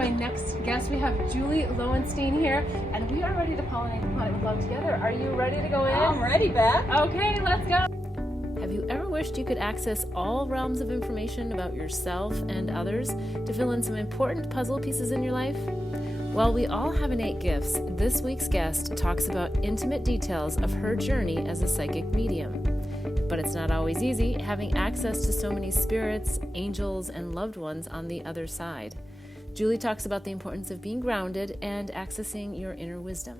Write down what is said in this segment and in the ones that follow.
my next guest. We have Julie Loewenstine here, and we are ready to pollinate the planet with love together. Are you ready to go in? I'm ready, Beth. Okay, let's go. Have you ever wished you could access all realms of information about yourself and others to fill in some important puzzle pieces in your life? While we all have innate gifts, this week's guest talks about intimate details of her journey as a psychic medium. But it's not always easy having access to so many spirits, angels, and loved ones on the other side. Julie talks about the importance of being grounded and accessing your inner wisdom.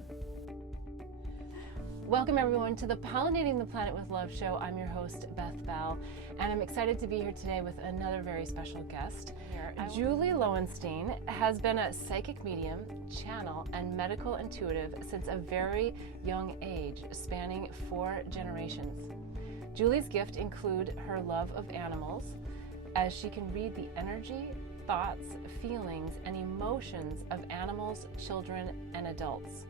Welcome everyone to the Pollinating the Planet with Love show. I'm your host, Beth Bell, and I'm excited to be here today with another very special guest. Julie Loewenstine has been a psychic medium, channel, and medical intuitive since a very young age, spanning 4 generations. Julie's gift include her love of animals, as she can read the energy, thoughts, feelings, and emotions of animals, children, and adults.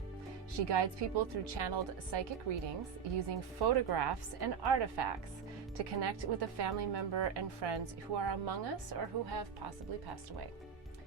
She guides people through channeled psychic readings using photographs and artifacts to connect with a family member and friends who are among us or who have possibly passed away.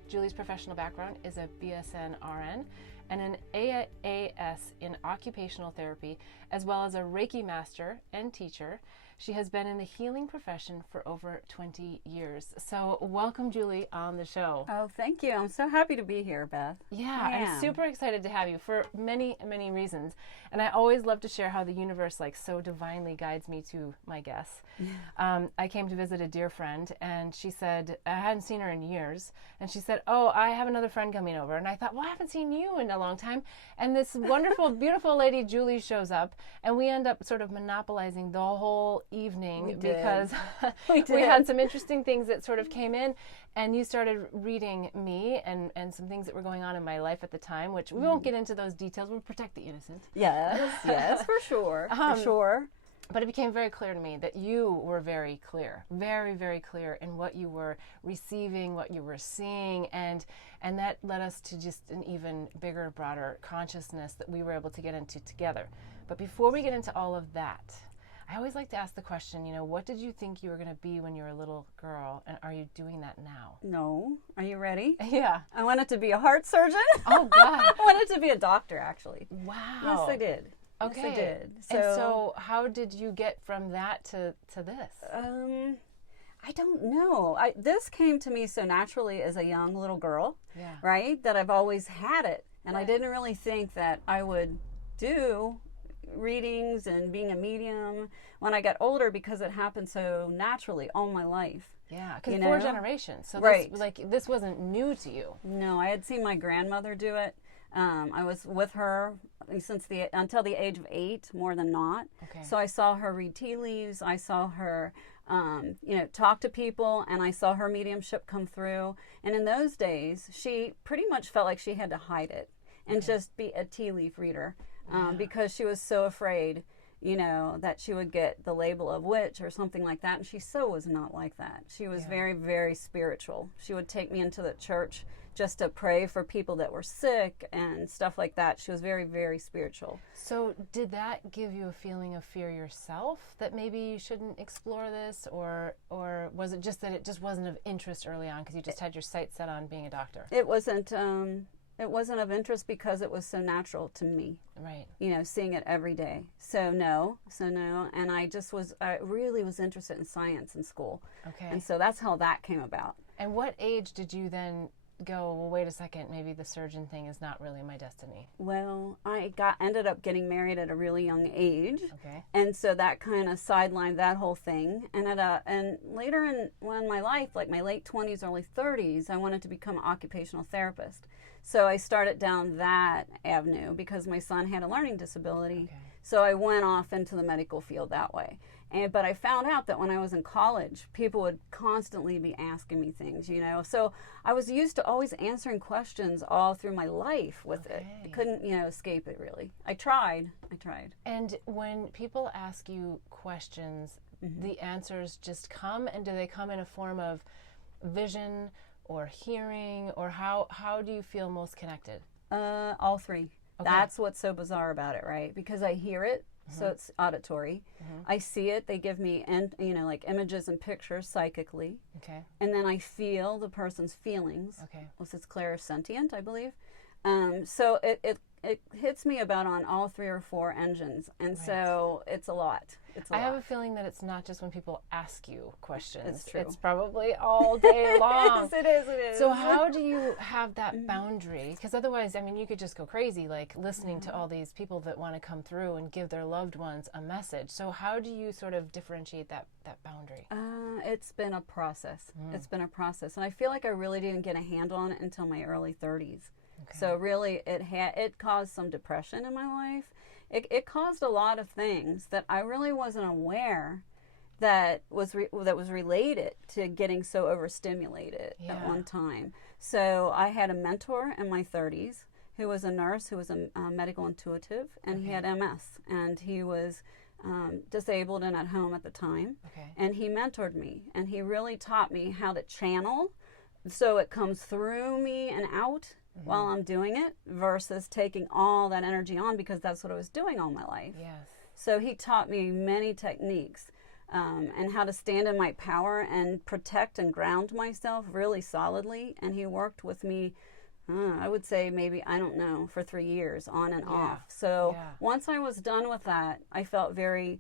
Julie's professional background is a BSN RN and an AAS in occupational therapy, as well as a Reiki master and teacher. She has been in the healing profession for over 20 years. So welcome, Julie, on the show. Oh, thank you. I'm so happy to be here, Beth. Yeah, I'm super excited to have you for many, many reasons. And I always love to share how the universe so divinely guides me to my guests. I came to visit a dear friend, and she said, I hadn't seen her in years, and she said, oh, I have another friend coming over. And I thought, well, I haven't seen you in a long time. And this wonderful, beautiful lady, Julie, shows up, and we end up sort of monopolizing the whole evening because we had some interesting things that sort of came in, and you started reading me and some things that were going on in my life at the time, which we won't get into those details. We'll protect the innocent. Yes, for sure. For sure. But it became very clear to me that you were very clear, very, very clear in what you were receiving, what you were seeing, and that led us to just an even bigger, broader consciousness that we were able to get into together. But before we get into all of that, I always like to ask the question, what did you think you were going to be when you were a little girl, and are you doing that now? No. Are you ready? Yeah. I wanted to be a heart surgeon. Oh, God. I wanted to be a doctor, actually. Wow. Yes, I did. Okay. Yes, I did. So how did you get from that to this? I don't know. This came to me so naturally as a young little girl, right? That I've always had it. And I didn't really think that I would do readings and being a medium when I got older, because it happened so naturally all my life. Yeah, because 4 generations. So this wasn't new to you. No, I had seen my grandmother do it. I was with her until the age of 8, more than not. Okay. So I saw her read tea leaves. I saw her, talk to people, and I saw her mediumship come through. And in those days, she pretty much felt like she had to hide it and just be a tea leaf reader, because she was so afraid, that she would get the label of witch or something like that. And she so was not like that. She was very, very spiritual. She would take me into the church just to pray for people that were sick and stuff like that. She was very, very spiritual. So did that give you a feeling of fear yourself, that maybe you shouldn't explore this, or was it just that it just wasn't of interest early on because you just had your sights set on being a doctor? It wasn't of interest because it was so natural to me. Right. Seeing it every day. So no. And I really was interested in science in school. Okay. And so that's how that came about. And what age did you then go, well, wait a second, maybe the surgeon thing is not really my destiny? Well, I ended up getting married at a really young age. Okay. And so that kind of sidelined that whole thing. And and later in my life, like my late 20s, early 30s, I wanted to become an occupational therapist. So I started down that avenue because my son had a learning disability. Okay. So I went off into the medical field that way. But I found out that when I was in college, people would constantly be asking me things, So I was used to always answering questions all through my life with it. I couldn't, escape it really. I tried. And when people ask you questions, the answers just come, and do they come in a form of vision or hearing, or how do you feel most connected? All 3. Okay. That's what's so bizarre about it, right? Because I hear it, so it's auditory. I see it. They give me, like images and pictures psychically. Okay. And then I feel the person's feelings. Okay. This is clairsentient, I believe. So it hits me about on all 3 or 4 engines, and so it's a lot. I have a feeling that it's not just when people ask you questions. It's true. It's probably all day long. It is. So how do you have that boundary? Because otherwise, I mean, you could just go crazy, like listening to all these people that want to come through and give their loved ones a message. So how do you sort of differentiate that boundary? It's been a process. It's been a process. And I feel like I really didn't get a handle on it until my early 30s. Okay. So really, it caused some depression in my life. It caused a lot of things that I really wasn't aware that was related to getting so overstimulated at one time. So I had a mentor in my 30s who was a nurse, who was a medical intuitive, and he had MS, and he was disabled and at home at the time. Okay. And he mentored me, and he really taught me how to channel so it comes through me and out while I'm doing it, versus taking all that energy on, because that's what I was doing all my life. Yes. So he taught me many techniques and how to stand in my power and protect and ground myself really solidly. And he worked with me, I would say maybe, I don't know, for 3 years on and off. So once I was done with that, I felt very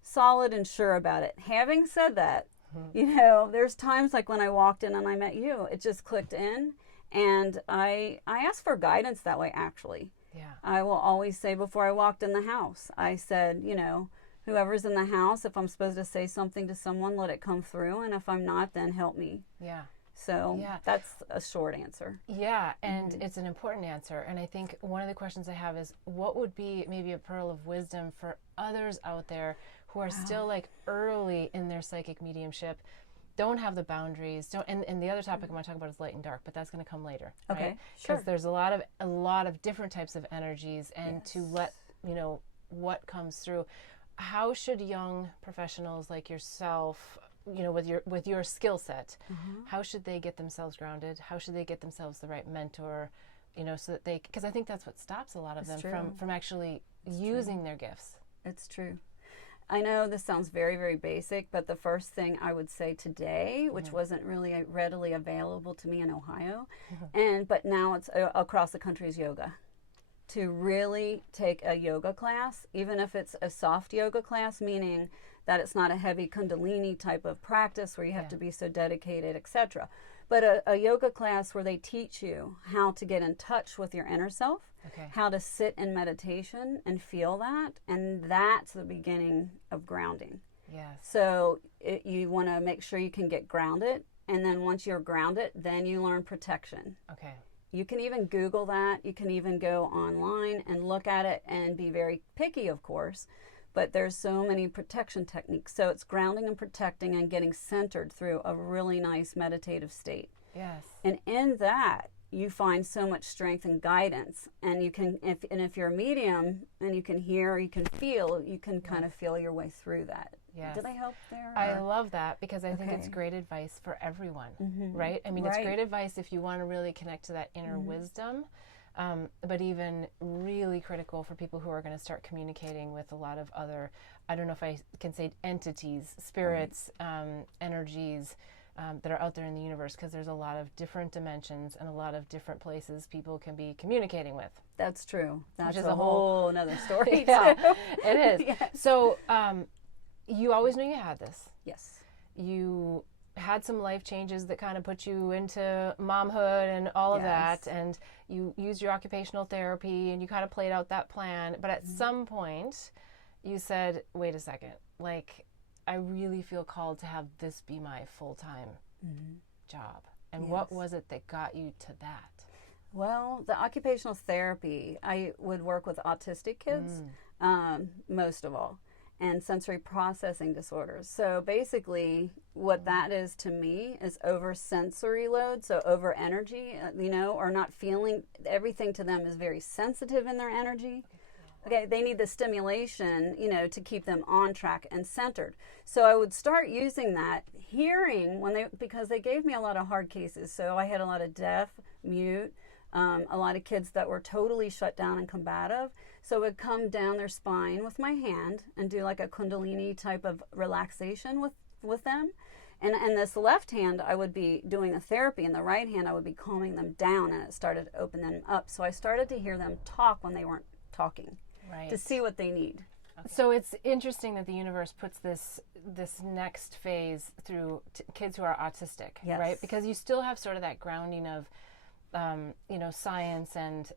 solid and sure about it. Having said that, there's times like when I walked in and I met you, it just clicked in. And I asked for guidance that way, actually. Yeah. I will always say before I walked in the house, I said, whoever's in the house, if I'm supposed to say something to someone, let it come through. And if I'm not, then help me. Yeah. So that's a short answer. Yeah, and it's an important answer. And I think one of the questions I have is, what would be maybe a pearl of wisdom for others out there who are still like early in their psychic mediumship, don't have the boundaries, and the other topic I want to talk about is light and dark, but that's going to come later. Okay, right? Sure. Because there's a lot of different types of energies, and to let what comes through. How should young professionals like yourself, with your skill set, how should they get themselves grounded? How should they get themselves the right mentor? So that because I think that's what stops a lot of them from actually using their gifts. It's true. I know this sounds very, very basic, but the first thing I would say today, which wasn't really readily available to me in Ohio, but now it's across the country, is yoga. To really take a yoga class, even if it's a soft yoga class, meaning that it's not a heavy kundalini type of practice where you have to be so dedicated, etc. But a yoga class where they teach you how to get in touch with your inner self, how to sit in meditation and feel that, and that's the beginning of grounding. Yes. So you want to make sure you can get grounded, and then once you're grounded, then you learn protection. Okay. You can even Google that. You can even go online and look at it and be very picky, of course, but there's so many protection techniques. So it's grounding and protecting and getting centered through a really nice meditative state. Yes. And in that, you find so much strength and guidance, and you can, if you're a medium and you can hear, you can feel, you can kind of feel your way through that. Yes. Did I help there? I love that, because I think it's great advice for everyone, right? I mean, it's great advice if you want to really connect to that inner wisdom, but even really critical for people who are going to start communicating with a lot of other, I don't know if I can say entities, spirits, energies, that are out there in the universe, because there's a lot of different dimensions and a lot of different places people can be communicating with. That's true. That's a whole another story. Yeah, it is. Yes. So you always knew you had this. Yes. You had some life changes that kind of put you into momhood and all of that, and you used your occupational therapy and you kind of played out that plan. But at some point you said, wait a second, like, I really feel called to have this be my full-time job. And what was it that got you to that? Well, the occupational therapy, I would work with autistic kids, most of all, and sensory processing disorders. So basically what that is to me is over sensory load, so over energy, or not feeling. Everything to them is very sensitive in their energy. Okay, they need the stimulation, to keep them on track and centered. So I would start using that, hearing because they gave me a lot of hard cases. So I had a lot of deaf, mute, a lot of kids that were totally shut down and combative. So I would come down their spine with my hand and do like a Kundalini type of relaxation with them. And this left hand, I would be doing a therapy, and the right hand, I would be calming them down, and it started to open them up. So I started to hear them talk when they weren't talking, to see what they need. Okay. So it's interesting that the universe puts this next phase through kids who are autistic, right? Because you still have sort of that grounding of, science and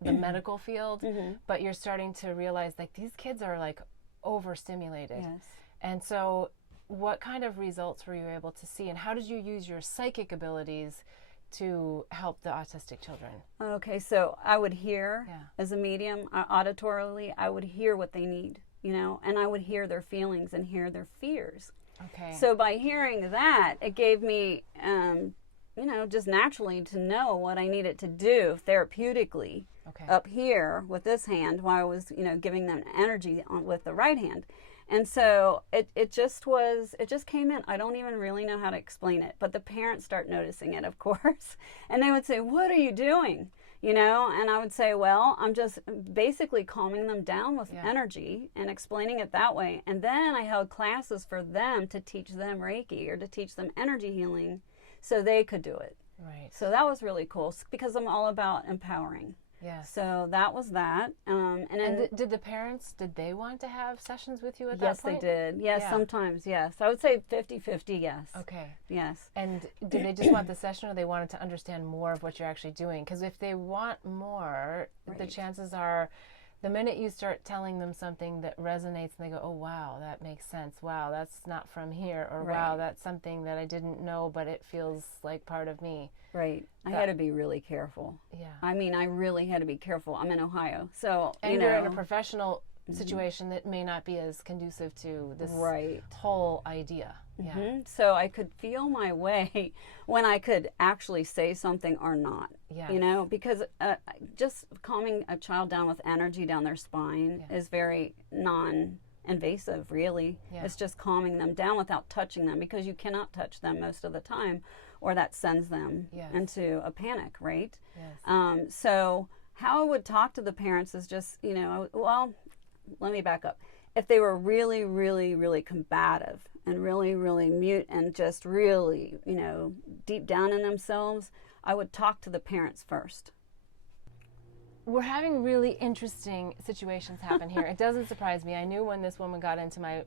the medical field, but you're starting to realize like these kids are like overstimulated. Yes. And so what kind of results were you able to see, and how did you use your psychic abilities to help the autistic children? Okay, so I would hear as a medium, auditorily, I would hear what they need, and I would hear their feelings and hear their fears. Okay. So by hearing that, it gave me, just naturally to know what I needed to do therapeutically up here with this hand while I was, giving them energy with the right hand. And so it just came in. I don't even really know how to explain it, but the parents start noticing it, of course. And they would say, "What are you doing?" And I would say, "Well, I'm just basically calming them down with energy and explaining it that way." And then I held classes for them to teach them Reiki or to teach them energy healing so they could do it. Right. So that was really cool because I'm all about empowering. Yes. So that was that. And did the parents, did they want to have sessions with you at yes, that point? Yes, they did. Yes, sometimes, yes. I would say 50-50, yes. Okay. Yes. And did they just want the session, or they wanted to understand more of what you're actually doing? Because if they want more, the chances are the minute you start telling them something that resonates and they go, "Oh, wow, that makes sense. Wow, that's not from here." Or, "Wow, that's something that I didn't know, but it feels like part of me." Right. I had to be really careful. Yeah. I mean, I really had to be careful. I'm in Ohio. So, and you're in a professional situation that may not be as conducive to this whole idea. Yeah. So I could feel my way when I could actually say something or not. Yeah. Because just calming a child down with energy down their spine is very non-invasive, really. Yeah. It's just calming them down without touching them, because you cannot touch them most of the time, or that sends them into a panic, right? Yes. So how I would talk to the parents is just, well, let me back up. If they were really, really, really combative and really, really mute and just really, deep down in themselves, I would talk to the parents first. We're having really interesting situations happen here. It doesn't surprise me. I knew when this woman got into my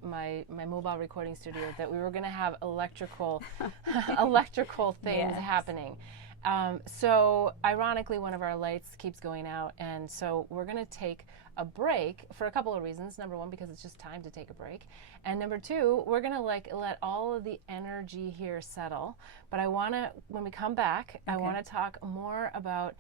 mobile recording studio that we were going to have electrical things happening. So ironically, one of our lights keeps going out, and so we're going to take a break for a couple of reasons. Number one, because it's just time to take a break, and number two, we're going to let all of the energy here settle. But I want to, when we come back, I want to talk more about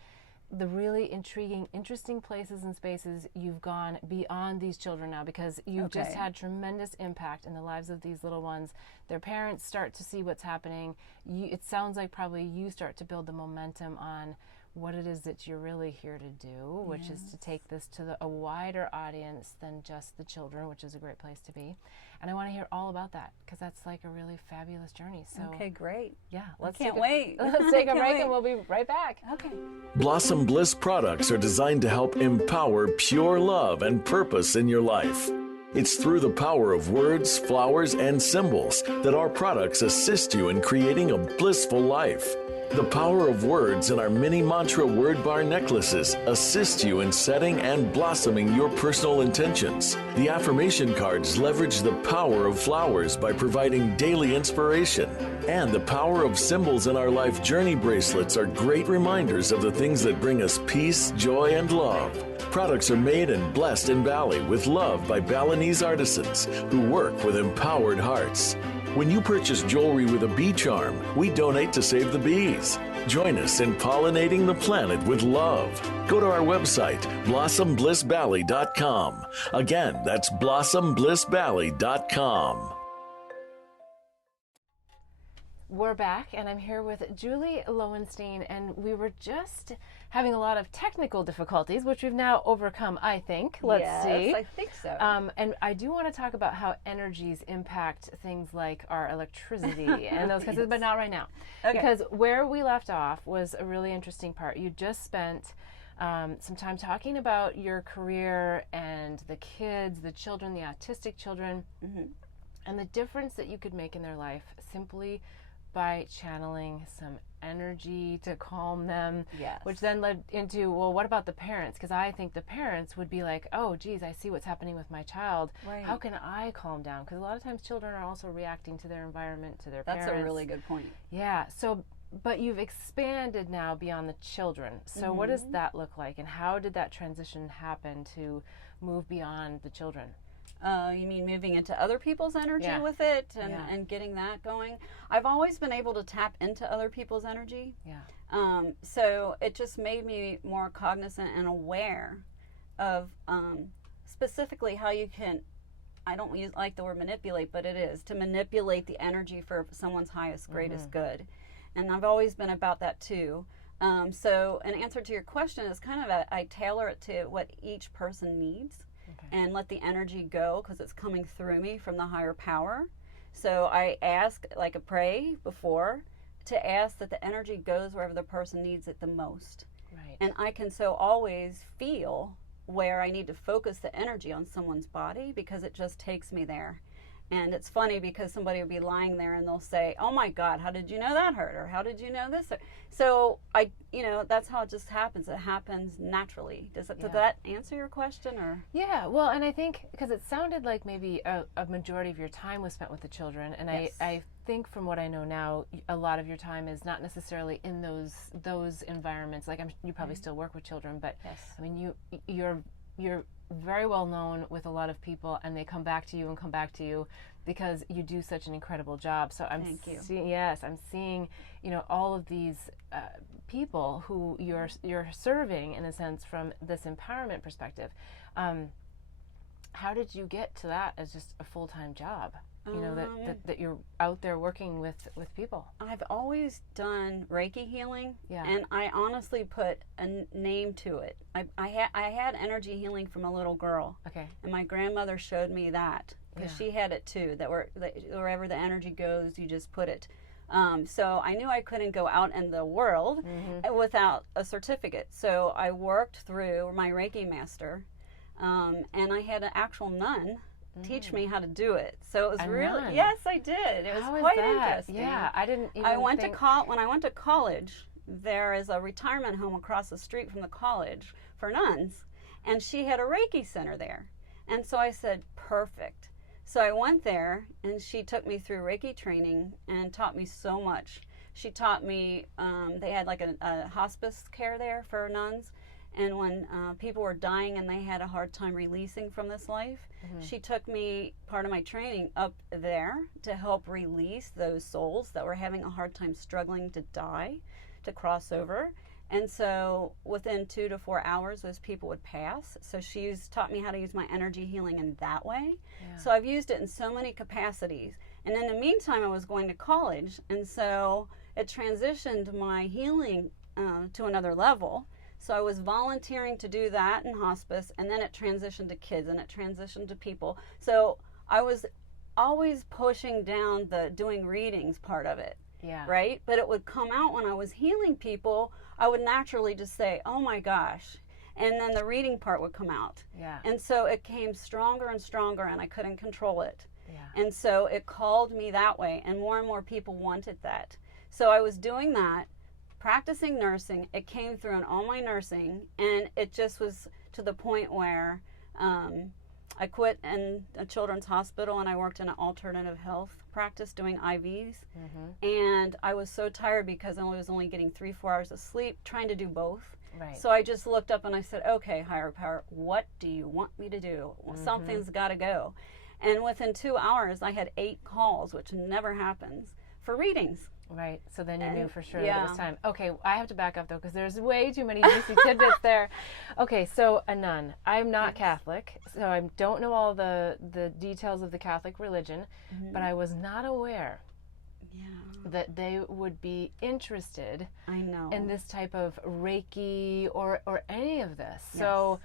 the really intriguing, interesting places and spaces you've gone beyond these children now, because you've just had tremendous impact in the lives of these little ones. Their parents start to see what's happening. It sounds like probably you start to build the momentum on what it is that you're really here to do, which is to take this to a wider audience than just the children, which is a great place to be. And I want to hear all about that, because that's like a really fabulous journey. So okay, great. Yeah, let's take a break and we'll be right back. Okay. Blossom Bliss products are designed to help empower pure love and purpose in your life. It's through the power of words, flowers, and symbols that our products assist you in creating a blissful life. The power of words in our mini mantra word bar necklaces assist you in setting and blossoming your personal intentions. The affirmation cards leverage the power of flowers by providing daily inspiration. And the power of symbols in our life journey bracelets are great reminders of the things that bring us peace, joy, and love. Products are made and blessed in Bali with love by Balinese artisans who work with empowered hearts. When you purchase jewelry with a bee charm, we donate to save the bees. Join us in pollinating the planet with love. Go to our website, blossomblissbali.com. Again, that's blossomblissbali.com. We're back, and I'm here with Julie Loewenstine, and we were just having a lot of technical difficulties, which we've now overcome, I think. Let's see. Yes, I think so. And I do want to talk about how energies impact things like our electricity and those kinds of, but not right now. Okay. Because where we left off was a really interesting part. You just spent some time talking about your career and the kids, the children, the autistic children, and the difference that you could make in their life simply by channeling some energy to calm them, Yes. which then led into, well, what about the parents? Because I think the parents would be like, oh, geez, I see what's happening with my child. Right. How can I calm down? Because a lot of times children are also reacting to their environment, to their That's parents. a really good point. Yeah. So, but you've expanded now beyond the children. So what does that look like? And how did that transition happen to move beyond the children? You mean moving into other people's energy Yeah. with it and, Yeah. and getting that going? I've always been able to tap into other people's energy. Yeah. So it just made me more cognizant and aware of specifically how you can, I don't like the word manipulate, but it is, to manipulate the energy for someone's highest, greatest good. And I've always been about that too. So an answer to your question is kind of I tailor it to what each person needs. And let the energy go because it's coming through me from the higher power. So I ask, like I pray before, to ask that the energy goes wherever the person needs it the most. Right. And I can so always feel where I need to focus the energy on someone's body because it just takes me there. And it's funny because somebody will be lying there and they'll say, oh my God, how did you know that hurt? Or how did you know this? So that's how it just happens. It happens naturally. Did that answer your question? Or? Yeah, well, and I think, because it sounded like maybe a majority of your time was spent with the children, and Yes. I think from what I know now, a lot of your time is not necessarily in those environments. Like, you probably still work with children, but Yes. I mean, you're very well known with a lot of people, and they come back to you and come back to you because you do such an incredible job. So I'm seeing, all of these people who you're serving in a sense from this empowerment perspective. How did you get to that as just a full-time job? That you're out there working with people. I've always done Reiki healing, Yeah. and I honestly put a name to it. I had energy healing from a little girl, Okay. and my grandmother showed me that because Yeah. she had it too. That wherever the energy goes, you just put it. So I knew I couldn't go out in the world without a certificate. So I worked through my Reiki master, and I had an actual nun teach me how to do it. So it was nun? yes, I did. It was How is quite that? interesting. Yeah, I didn't even I went think... when I went to college, there is a retirement home across the street from the college for nuns, and she had a Reiki center there. And so I said, perfect. So I went there, and she took me through Reiki training and taught me so much. She taught me, they had like a hospice care there for nuns, and when people were dying and they had a hard time releasing from this life, she took me, part of my training, up there to help release those souls that were having a hard time struggling to die, to cross over. And so within 2 to 4 hours, those people would pass. So she taught me how to use my energy healing in that way. Yeah. So I've used it in so many capacities. And in the meantime, I was going to college. And so it transitioned my healing to another level. So I was volunteering to do that in hospice, and then it transitioned to kids, and it transitioned to people. So I was always pushing down the doing readings part of it, Yeah. right? But it would come out when I was healing people, I would naturally just say, oh my gosh. And then the reading part would come out. Yeah. And so it came stronger and stronger, and I couldn't control it. Yeah. And so it called me that way, and more people wanted that. So I was doing that, practicing nursing. It came through in all my nursing, and it just was to the point where I quit in a children's hospital, and I worked in an alternative health practice doing IVs. And I was so tired because I was only getting 3-4 hours of sleep, trying to do both. Right. So I just looked up and I said, okay, higher power, what do you want me to do? Well, something's got to go. And within 2 hours, I had 8 calls, which never happens, for readings. Right. So then you knew for sure that yeah. it was time. Okay, I have to back up though because there's way too many juicy tidbits there. Okay, so a nun. I'm not Catholic, so I don't know all the details of the Catholic religion, but I was not aware that they would be interested I know. in this type of Reiki or any of this. Yes. So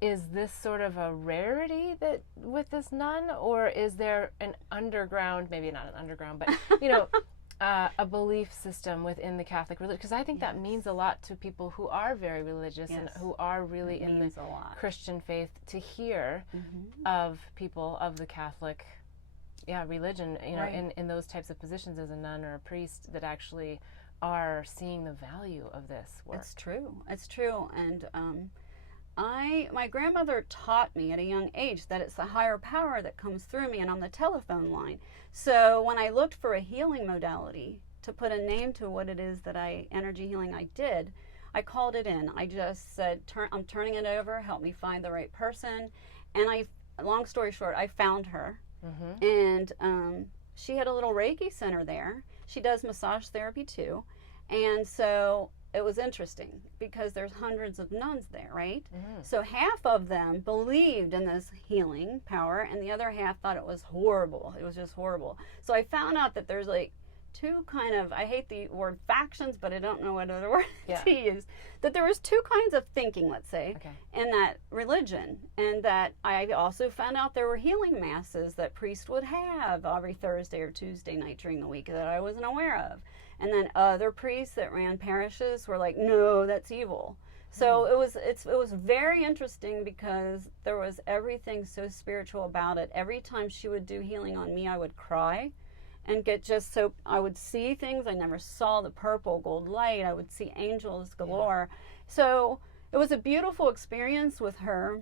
is this sort of a rarity that with this nun, or is there an underground, maybe not an underground, but you know, a belief system within the Catholic religion? Because I think that means a lot to people who are very religious and who are really in the Christian faith, to hear of people of the Catholic religion, you know, in those types of positions as a nun or a priest, that actually are seeing the value of this work. It's true. It's true. And my grandmother taught me at a young age that it's the higher power that comes through me and on the telephone line. So when I looked for a healing modality to put a name to what it is that energy healing I did, I called it in. I just said, I'm turning it over, help me find the right person. And long story short, I found her. And she had a little Reiki center there. She does massage therapy too. And so it was interesting because there's hundreds of nuns there, right? So half of them believed in this healing power, and the other half thought it was horrible. It was just horrible. So I found out that there's like two kind of, I hate the word factions, but I don't know what other word to use, that there was two kinds of thinking, let's say, in that religion. And that I also found out there were healing masses that priests would have every Thursday or Tuesday night during the week that I wasn't aware of. And then other priests that ran parishes were like, no, that's evil. So it was very interesting because there was everything so spiritual about it. Every time she would do healing on me, I would cry and get just so, I would see things I never saw, the purple gold light. I would see angels galore. So it was a beautiful experience with her.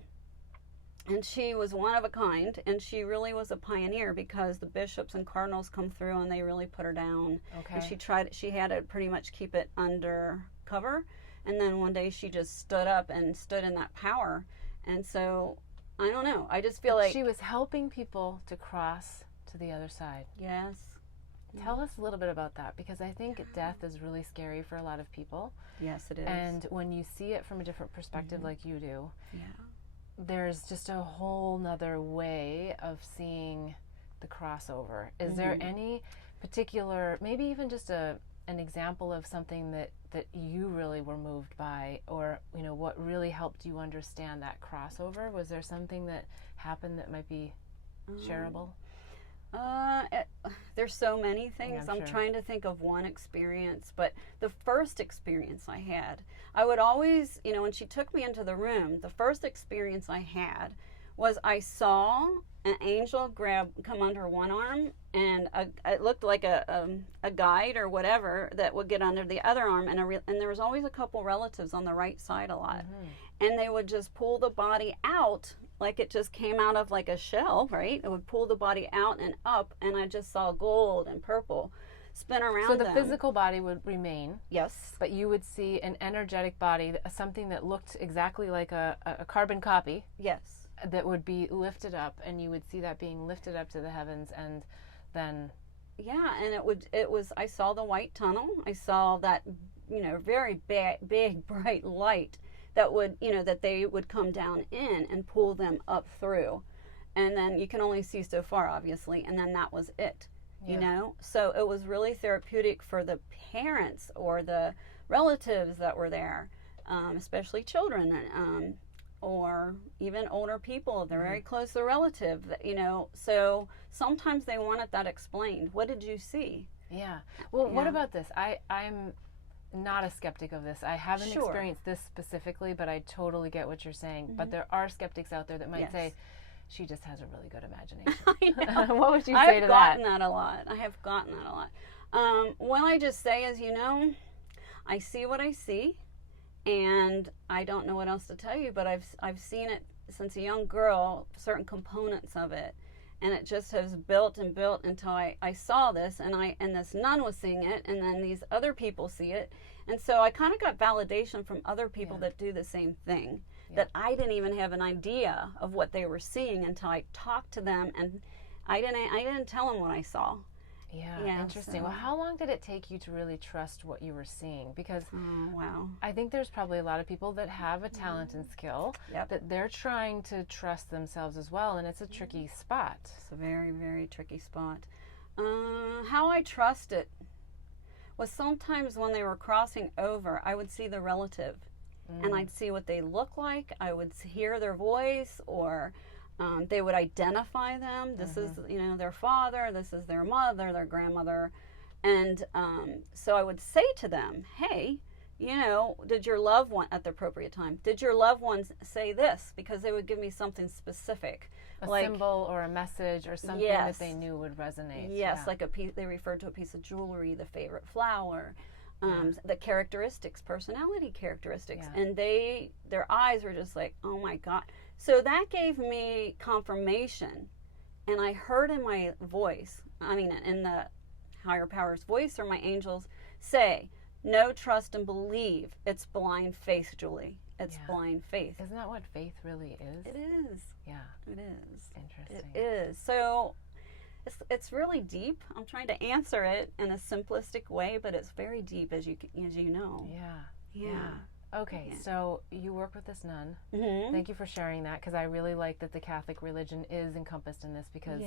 And she was one of a kind, and she really was a pioneer because the bishops and cardinals come through and they really put her down. And she had to pretty much keep it under cover. And then one day she just stood up and stood in that power. And so, I don't know, I just feel like she was helping people to cross to the other side. Yes. Tell us a little bit about that, because I think death is really scary for a lot of people. Yes, it is. And when you see it from a different perspective like you do, there's just a whole nother way of seeing the crossover. Is there any particular, maybe even just an example of something that you really were moved by, or you know, what really helped you understand that crossover? Was there something that happened that might be shareable? There's so many things. Yeah, I'm trying to think of one experience, but the first experience I had, I would always, you know, when she took me into the room, the first experience I had was I saw an angel come under one arm, and it looked like a guide or whatever that would get under the other arm, and there was always a couple relatives on the right side a lot, and they would just pull the body out like it just came out of like a shell, right? It would pull the body out and up, and I just saw gold and purple spin around So the them. physical body would remain. Yes. But you would see an energetic body, something that looked exactly like a carbon copy. Yes. That would be lifted up, and you would see that being lifted up to the heavens, and then... Yeah, and it was, I saw the white tunnel. I saw that, you know, very big, bright light that would, you know, that they would come down in and pull them up through. And then you can only see so far, obviously, and then that was it, you know? So it was really therapeutic for the parents or the relatives that were there, especially children, or even older people. They're very close to the relative, you know? So sometimes they wanted that explained. What did you see? Yeah. Well, what about this? I'm not a skeptic of this. I haven't experienced this specifically, but I totally get what you're saying. But there are skeptics out there that might say, she just has a really good imagination. I know. What would you say to that? I have gotten that a lot. What I just say is, you know, I see what I see, and I don't know what else to tell you, but I've seen it since a young girl, certain components of it. And it just has built and built until I saw this, and this nun was seeing it, and then these other people see it. And so I kind of got validation from other people that do the same thing, that I didn't even have an idea of what they were seeing until I talked to them, and I didn't tell them what I saw. Yeah, interesting. So. Well, how long did it take you to really trust what you were seeing? Because I think there's probably a lot of people that have a talent and skill that they're trying to trust themselves as well, and it's a tricky spot. It's a very, very tricky spot. How I trust it, was sometimes when they were crossing over, I would see the relative, and I'd see what they look like. I would hear their voice, or they would identify them. This is, their father, this is their mother, their grandmother. And so I would say to them, hey, did your loved one, at the appropriate time, did your loved ones say this? Because they would give me something specific. A symbol or a message or something that they knew would resonate. Yes, like a piece, they referred to a piece of jewelry, the favorite flower, the characteristics, personality characteristics. And their eyes were just like, oh my God. So that gave me confirmation. And I heard in my voice, in the higher power's voice or my angels say, know, trust, and believe. It's blind faith, Julie. It's blind faith. Isn't that what faith really is? It is. Yeah. It is. Interesting. It is. So it's really deep. I'm trying to answer it in a simplistic way, but it's very deep, as you know. Yeah. Okay, so you work with this nun. Mm-hmm. Thank you for sharing that, because I really like that the Catholic religion is encompassed in this, because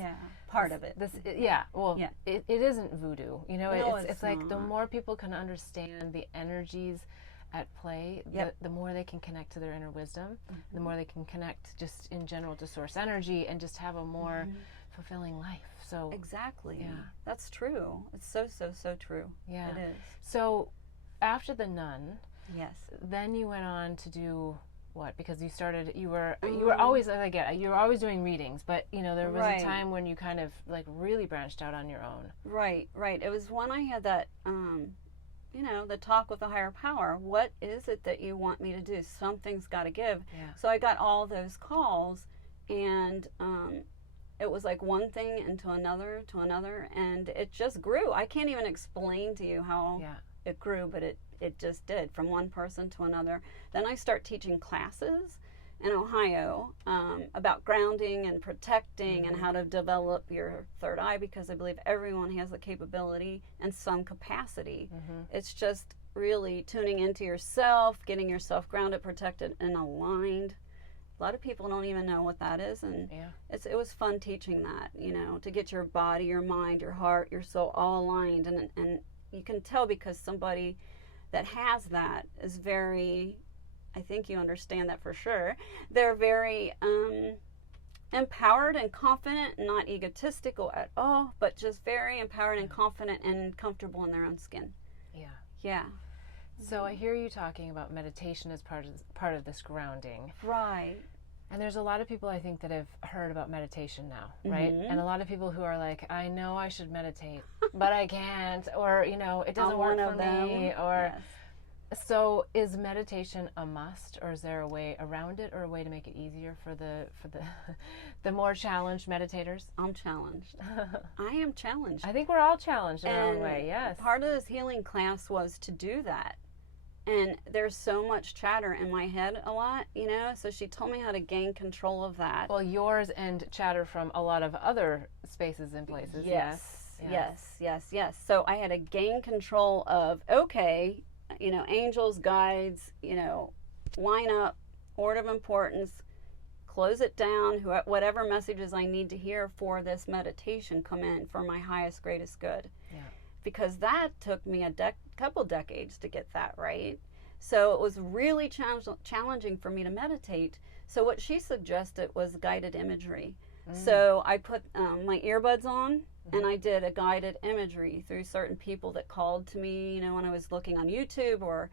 part of it. It isn't voodoo. No, it's like the more people can understand the energies at play, the more they can connect to their inner wisdom, the more they can connect just in general to source energy and just have a more fulfilling life. So exactly. That's true. It's so true. Yeah. It is. So after the nun, yes, then you went on to do what? Because you were always, as I get, you were always doing readings, but there was a time when you kind of like really branched out on your own. Right. It was when I had that the talk with the higher power. What is it that you want me to do? Something's got to give. Yeah. So I got all those calls, and it was like one thing into another, and it just grew. I can't even explain to you how it grew, but it just did, from one person to another. Then I start teaching classes in Ohio about grounding and protecting and how to develop your third eye, because I believe everyone has the capability and some capacity. It's just really tuning into yourself, getting yourself grounded, protected, and aligned. A lot of people don't even know what that is, and it was fun teaching that, to get your body, your mind, your heart, your soul all aligned. And you can tell, because somebody that has that is very, I think you understand that for sure, they're very empowered and confident, not egotistical at all, but just very empowered and confident and comfortable in their own skin. Yeah. So I hear you talking about meditation as part of this grounding. Right. And there's a lot of people, I think, that have heard about meditation now, right? And a lot of people who are like, I know I should meditate, but I can't, or, it doesn't work for me, or... Yes. So is meditation a must, or is there a way around it, or a way to make it easier for the more challenged meditators? I'm challenged. I am challenged. I think we're all challenged in our own way, yes. Part of this healing class was to do that. And there's so much chatter in my head a lot, so she told me how to gain control of that. Well, yours and chatter from a lot of other spaces and places. Yes. So I had to gain control of, okay, angels, guides, line up, order of importance, close it down, whatever messages I need to hear for this meditation come in for my highest, greatest good. Yeah. Because that took me a couple decades to get that right. So it was really challenging for me to meditate. So what she suggested was guided imagery. So I put my earbuds on, and I did a guided imagery through certain people that called to me, when I was looking on YouTube, or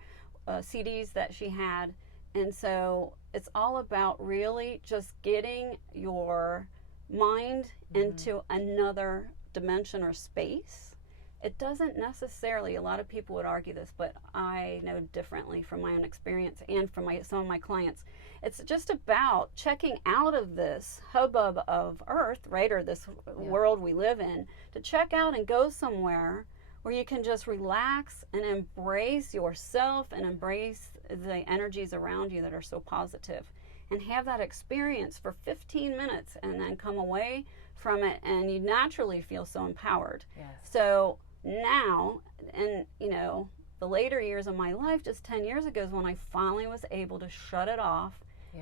CDs that she had. And so it's all about really just getting your mind into another dimension or space. It doesn't necessarily, a lot of people would argue this, but I know differently from my own experience and from some of my clients. It's just about checking out of this hubbub of earth, right, or this world we live in, to check out and go somewhere where you can just relax and embrace yourself and embrace the energies around you that are so positive, and have that experience for 15 minutes and then come away from it, and you naturally feel so empowered. Yes. So now, and the later years of my life, just 10 years ago, is when I finally was able to shut it off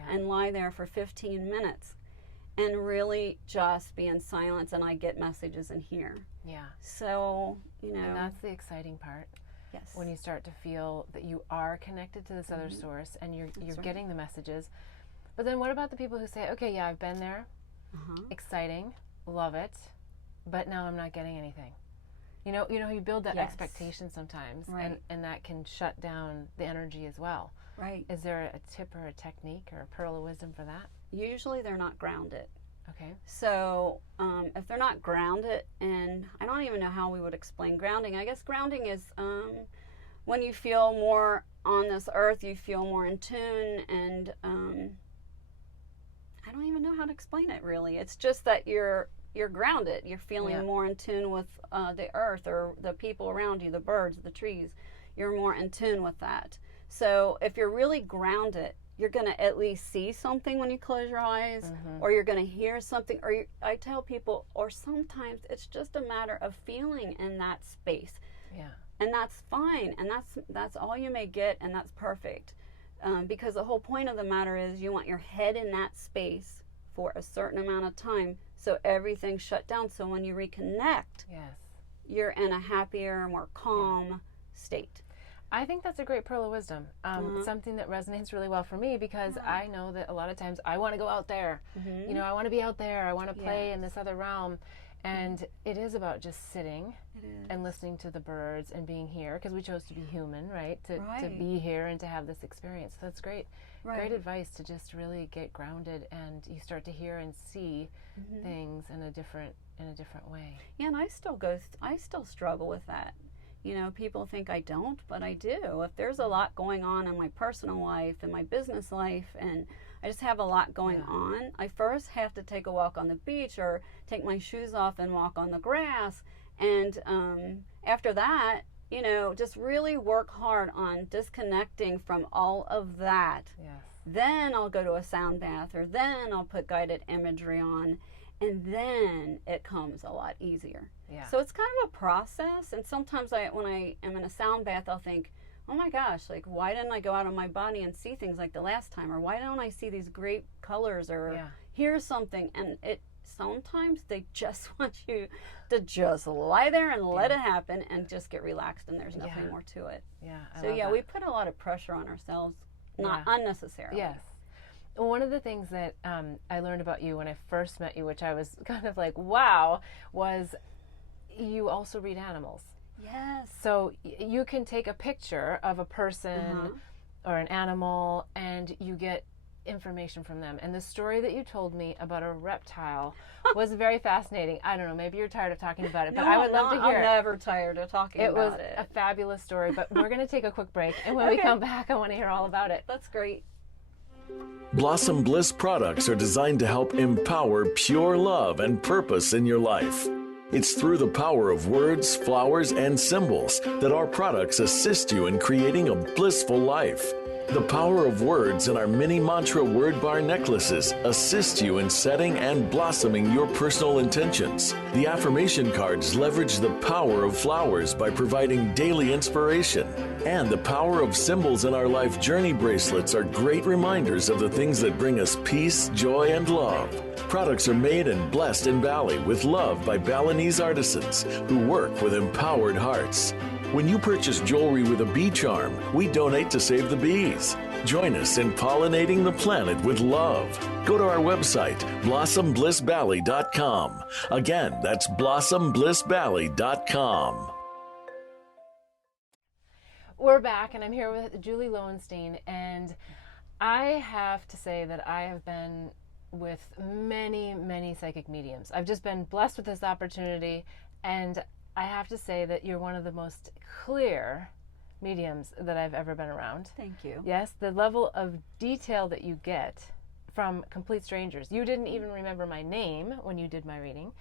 and lie there for 15 minutes and really just be in silence, and I get messages in here. Yeah. So, And that's the exciting part. Yes. When you start to feel that you are connected to this other source and you're right. getting the messages. But then what about the people who say, okay, yeah, I've been there, exciting, love it, but now I'm not getting anything. You build that expectation sometimes, right. and that can shut down the energy as well. Right. Is there a tip or a technique or a pearl of wisdom for that? Usually they're not grounded. Okay. So if they're not grounded, and I don't even know how we would explain grounding. I guess grounding is when you feel more on this earth, you feel more in tune, and I don't even know how to explain it really. It's just that you're grounded. You're feeling more in tune with the earth or the people around you, the birds, the trees. You're more in tune with that. So if you're really grounded, you're going to at least see something when you close your eyes, or you're going to hear something, or I tell people, or sometimes it's just a matter of feeling in that space. Yeah. And that's fine, and that's all you may get, and that's perfect. Because the whole point of the matter is you want your head in that space for a certain amount of time, so everything's shut down. So when you reconnect, you're in a happier, more calm state. I think that's a great pearl of wisdom. Something that resonates really well for me, because I know that a lot of times I want to go out there. I want to be out there. I want to play in this other realm. And it is about just sitting and listening to the birds and being here, because we chose to be human, right? To be here and to have this experience. So that's great. Great advice to just really get grounded, and you start to hear and see things in a different way. Yeah, and I still struggle with that. People think I don't, but I do. If there's a lot going on in my personal life and my business life, and I just have a lot going on, I first have to take a walk on the beach or take my shoes off and walk on the grass. And after that, just really work hard on disconnecting from all of that. Yes. Then I'll go to a sound bath, or then I'll put guided imagery on, and then it comes a lot easier. Yeah. So it's kind of a process, and sometimes when I am in a sound bath, I'll think, oh my gosh, like, why didn't I go out on my body and see things like the last time? Or why don't I see these great colors or hear something? And sometimes they just want you to just lie there and let it happen and just get relaxed, and there's nothing more to it. Yeah. So we put a lot of pressure on ourselves, not unnecessarily. Yes. One of the things that I learned about you when I first met you, which I was kind of like, wow, was you also read animals. Yes. So you can take a picture of a person or an animal, and you get information from them. And the story that you told me about a reptile was very fascinating. I don't know, maybe you're tired of talking about it, but I would love to hear it. I'm never tired of talking about it. It was a fabulous story, but we're going to take a quick break, and when we come back, I want to hear all about it. That's great. Blossom Bliss products are designed to help empower pure love and purpose in your life. It's through the power of words, flowers, and symbols that our products assist you in creating a blissful life. The power of words in our mini mantra word bar necklaces assist you in setting and blossoming your personal intentions. The affirmation cards leverage the power of flowers by providing daily inspiration. And the power of symbols in our life journey bracelets are great reminders of the things that bring us peace, joy, and love. Products are made and blessed in Bali with love by Balinese artisans who work with empowered hearts. When you purchase jewelry with a bee charm, we donate to save the bees. Join us in pollinating the planet with love. Go to our website, blossomblissbali.com. Again, that's blossomblissbali.com. We're back, and I'm here with Julie Loewenstine, and I have to say that I have been with many, many psychic mediums. I've just been blessed with this opportunity, and I have to say that you're one of the most clear mediums that I've ever been around. Thank you. Yes, the level of detail that you get from complete strangers. You didn't even remember my name when you did my reading,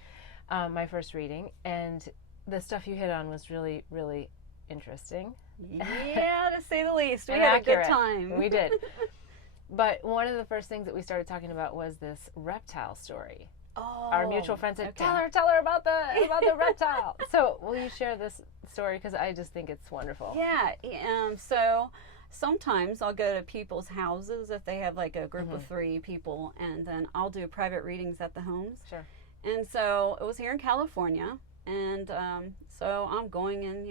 my first reading, and the stuff you hit on was really, really interesting. Yeah, to say the least. We had accurate. A good time. We did. But one of the first things that we started talking about was this reptile story. Oh, our mutual friend said, tell her about the reptile. So will you share this story? Because I just think it's wonderful. Yeah. So sometimes I'll go to people's houses if they have like a group of 3 people, and then I'll do private readings at the homes. Sure. And so it was here in California, And so I'm going in,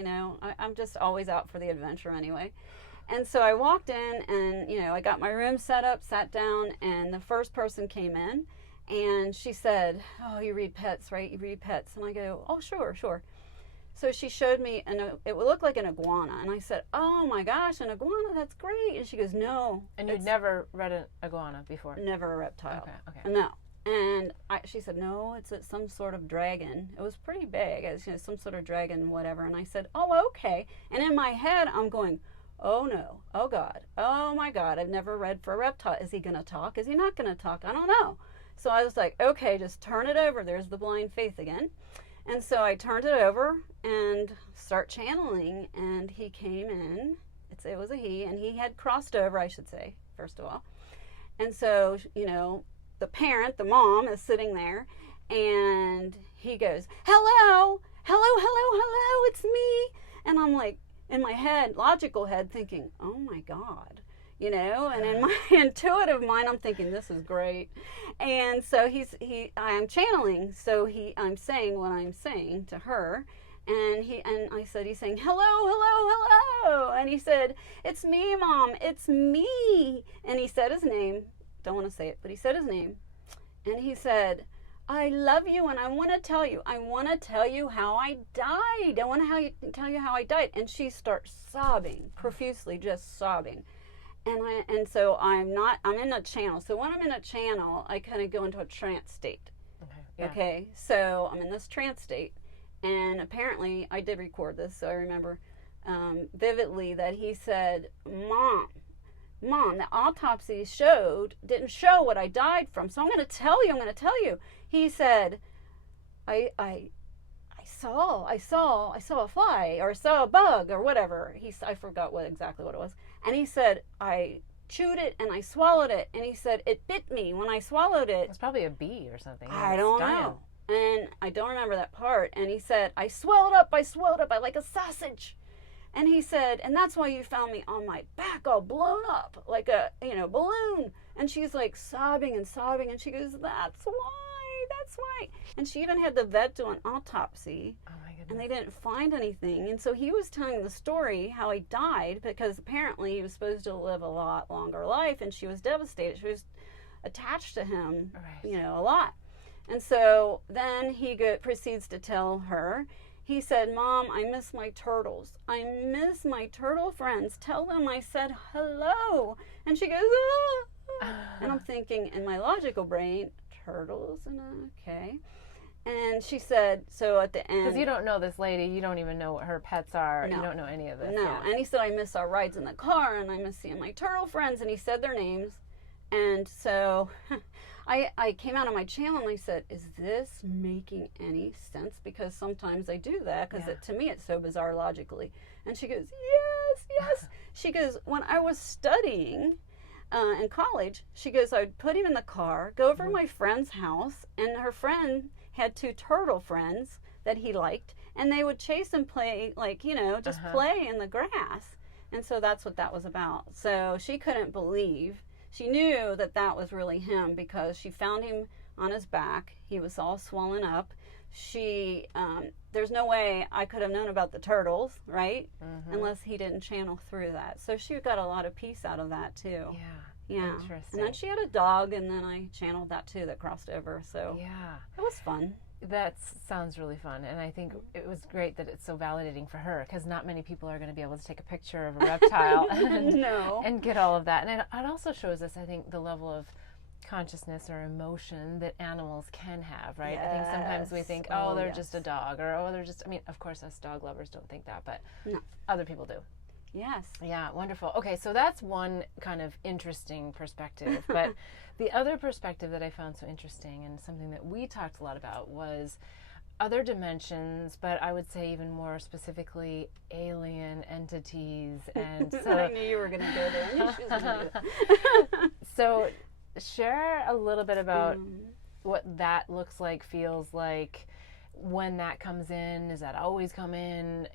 I'm just always out for the adventure anyway. And so I walked in and, I got my room set up, sat down, and the first person came in and she said, "Oh, you read pets, right? You read pets." And I go, "Oh, sure, sure." So she showed me, it would look like an iguana. And I said, "Oh my gosh, an iguana, that's great." And she goes, "No." And you'd never read an iguana before? Never a reptile. Okay. No. And she said, "No, it's some sort of dragon." It was pretty big. It was, some sort of dragon, whatever. And I said, "Oh, okay." And in my head, I'm going, "Oh no, oh God, oh my God, I've never read for a reptile. Is he going to talk? Is he not going to talk? I don't know." So I was like, okay, just turn it over. There's the blind faith again. And so I turned it over and start channeling, and he came in. It was a he, and he had crossed over, I should say, first of all. And so, the parent, the mom, is sitting there, and he goes, "Hello, hello, hello, hello, it's me." And I'm like, in my head, logical head, thinking, "Oh my God," and in my intuitive mind, I'm thinking, this is great. And so I'm channeling, so I'm saying what I'm saying to her. And I said, he's saying, "Hello, hello, hello." And he said, "It's me, Mom, it's me." And he said his name. Don't want to say it, but he said his name. And he said, "I love you, and I want to tell you how I died. I want to tell you how I died." And she starts sobbing, profusely, just sobbing. And so I'm in a channel. So when I'm in a channel, I kind of go into a trance state. Okay, so I'm in this trance state. And apparently, I did record this, so I remember vividly that he said, Mom, the autopsy didn't show what I died from, so I'm going to tell you. He said, I saw a fly, or saw a bug, or whatever. I forgot exactly what it was. And he said, "I chewed it and I swallowed it." And he said, "It bit me when I swallowed it." It's probably a bee or something. I don't know. And I don't remember that part. And he said, I swelled up like a sausage. And he said, "And that's why you found me on my back all blown up like a, balloon." And she's like sobbing. And she goes, that's why. And she even had the vet do an autopsy. Oh my goodness. And they didn't find anything. And so he was telling the story how he died, because apparently he was supposed to live a lot longer life, and she was devastated. She was attached to him, a lot. And so then he proceeds to tell her, he said, "Mom, I miss my turtles. I miss my turtle friends. Tell them I said hello." And she goes, "Ah." And I'm thinking in my logical brain, turtles, and okay. And she said, so at the end, because you don't know this lady, you don't even know what her pets are. No. You don't know any of this. No. Yeah. And he said, "I miss our rides in the car, and I miss seeing my turtle friends." And he said their names. And so I came out of my channel and I said, "Is this making any sense?" Because sometimes I do that, because to me it's so bizarre logically. And she goes, yes. She goes, "When I was studying in college," she goes, "I would put him in the car, go over to my friend's house, and her friend had 2 turtle friends that he liked, and they would chase and play, like, just play in the grass." And so that's what that was about. So she couldn't believe. She knew that was really him, because she found him on his back. He was all swollen up. There's no way I could have known about the turtles, right? Mm-hmm. Unless he didn't channel through that. So she got a lot of peace out of that too. Yeah. Interesting. And then she had a dog, and then I channeled that too, that crossed over. So it was fun. That sounds really fun, and I think it was great that it's so validating for her, because not many people are going to be able to take a picture of a reptile and get all of that. And it also shows us, I think, the level of consciousness or emotion that animals can have, right? Yes. I think sometimes we think, they're just a dog, or they're just, of course, us dog lovers don't think that, but other people do. Yes. Yeah, wonderful. Okay, so that's one kind of interesting perspective. But the other perspective that I found so interesting, and something that we talked a lot about, was other dimensions, but I would say even more specifically alien entities. And so I knew you were going to go there. I knew she was going to do that. So share a little bit about what that looks like, feels like, when that comes in. Does that always come in?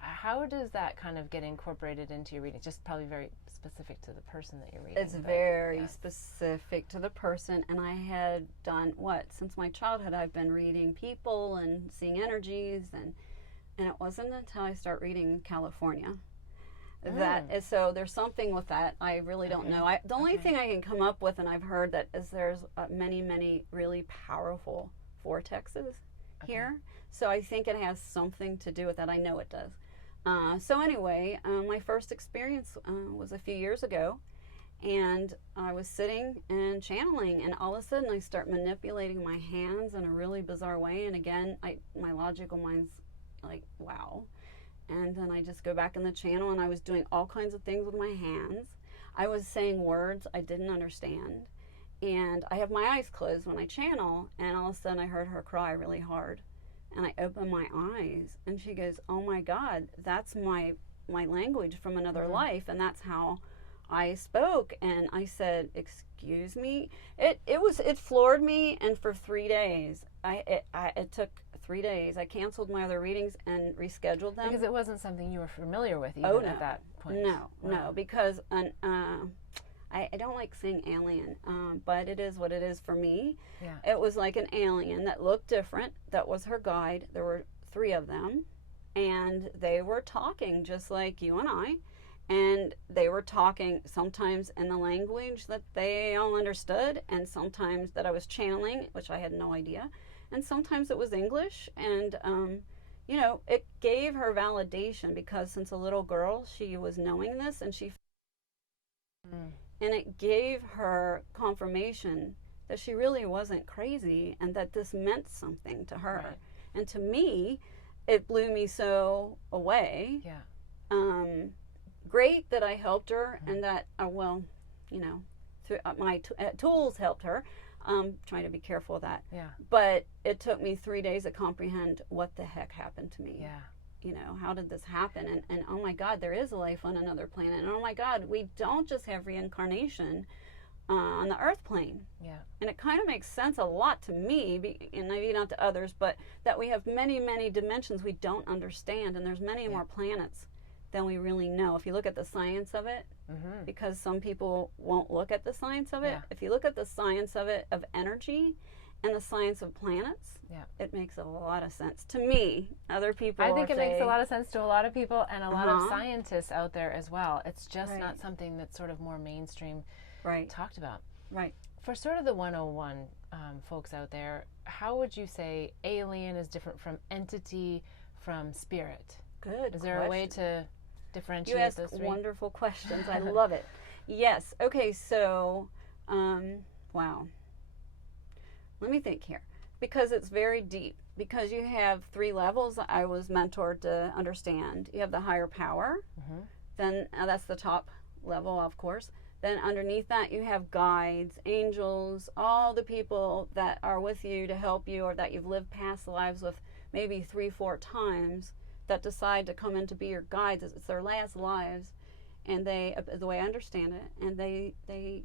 How does that kind of get incorporated into your reading? Just probably very specific to the person that you're reading. It's very specific to the person, and I had done since my childhood I've been reading people and seeing energies, and it wasn't until I start reading California that is, so there's something with that. I really don't know. The only thing I can come up with, and I've heard that, is there's many really powerful vortexes here. So I think it has something to do with that. I know it does. So anyway, my first experience was a few years ago, and I was sitting and channeling, and all of a sudden I start manipulating my hands in a really bizarre way, and again, my logical mind's like, wow. And then I just go back in the channel, and I was doing all kinds of things with my hands. I was saying words I didn't understand, and I have my eyes closed when I channel, and all of a sudden I heard her cry really hard. And I opened my eyes, and she goes, "Oh my God, that's my language from another life," and that's how I spoke. And I said, "Excuse me." It floored me, and for 3 days, it took 3 days. I canceled my other readings and rescheduled them because it wasn't something you were familiar with even at that point. No, because I don't like saying alien, but it is what it is for me. Yeah. It was like an alien that looked different. That was her guide. There were 3 of them, and they were talking just like you and I, and they were talking sometimes in the language that they all understood, and sometimes that I was channeling, which I had no idea, and sometimes it was English, and it gave her validation, because since a little girl she was knowing this, and and it gave her confirmation that she really wasn't crazy, and that this meant something to her. Right. And to me, it blew me so away. Yeah. Great that I helped her, and that, through my tools helped her. Trying to be careful of that. Yeah. But it took me 3 days to comprehend what the heck happened to me. Yeah. How did this happen? And oh my God, there is life on another planet. And oh my God, we don't just have reincarnation on the earth plane. Yeah. And it kind of makes sense a lot to me, and maybe not to others, but that we have many dimensions we don't understand, and there's many more planets than we really know. If you look at the science of it, because some people won't look at the science of it, if you look at the science of it, of energy, and the science of planets, it makes a lot of sense to me. Other people, I think it makes a lot of sense to a lot of people, and a lot of scientists out there as well. It's just not something that's sort of more mainstream talked about. Right. For sort of the 101 folks out there, how would you say alien is different from entity, from spirit? Good. Is there a way to differentiate you ask those 3? Wonderful questions. I love it. Yes. Okay. So, wow. Let me think here, because it's very deep. Because you have 3 levels I was mentored to understand. You have the higher power. Then that's the top level, of course. Then underneath that, you have guides, angels, all the people that are with you to help you, or that you've lived past lives with maybe 3-4 times, that decide to come in to be your guides. It's their last lives, and they, the way I understand it, and they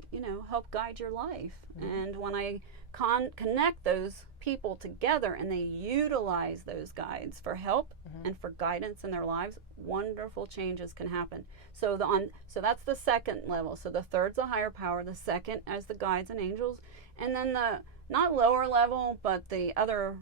help guide your life. And when I connect those people together, and they utilize those guides for help and for guidance in their lives, wonderful changes can happen. So that's the second level. So the third's the higher power, the second as the guides and angels, and then the not lower level, but the other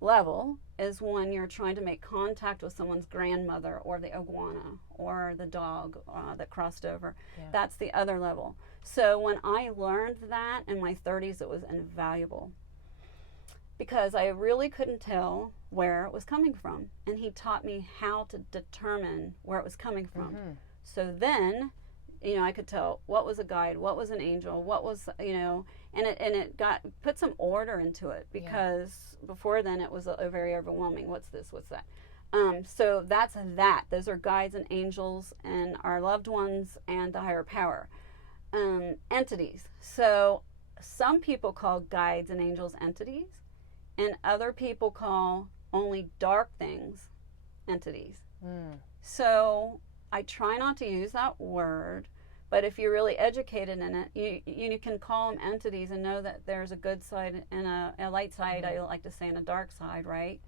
level is when you're trying to make contact with someone's grandmother, or the iguana, or the dog that crossed over. That's the other level. So when I learned that in my 30s, it was invaluable, because I really couldn't tell where it was coming from, and he taught me how to determine where it was coming from. So then, I could tell what was a guide, what was an angel, what was, and it put some order into it, because before then it was a very overwhelming. What's this? What's that? So that's that. Those are guides and angels and our loved ones and the higher power. Entities. So some people call guides and angels entities, and other people call only dark things entities. So I try not to use that word, but if you're really educated in it, you can call them entities and know that there's a good side and a light side, I like to say, and a dark side, right?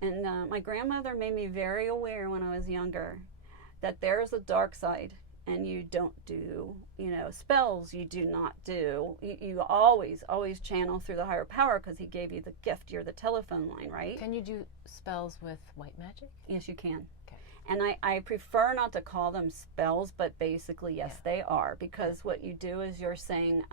And my grandmother made me very aware when I was younger that there's a dark side and you don't do, spells. You do not do. You always channel through the higher power because he gave you the gift. You're the telephone line, right? Can you do spells with white magic? Yes, you can. Okay. And I prefer not to call them spells, but basically, yes, they are. Because what you do is you're saying